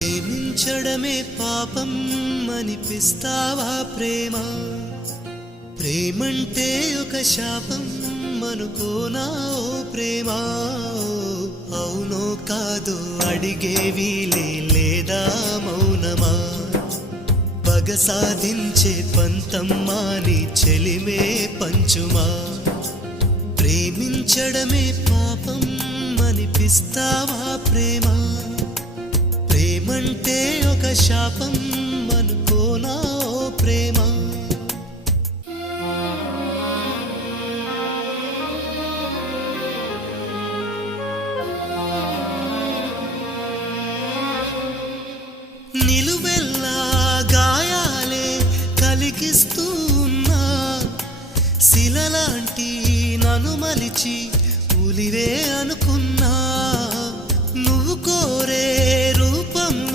ప్రేమించడమే పాపం అనిపిస్తావా ప్రేమ? ప్రేమంటే ఒక శాపం అనుకోనా ఓ ప్రేమ? అవునో కాదో అడిగేవి లేదా మౌనమా? పగ సాధించే పంతమ్మా నీ చెలిమే పంచుమా? ప్రేమించడమే పాపం అనిపిస్తావా ప్రేమ? ప్రేమంటే ఒక శాపం అనుకోనా ఓ ప్రేమ? నిలువెల్లా గాయాలే కలిగిస్తూ ఉన్నా, శిలలాంటి నన్ను మలిచి ఉలివే అనుకున్నా. నువ్వు కోరే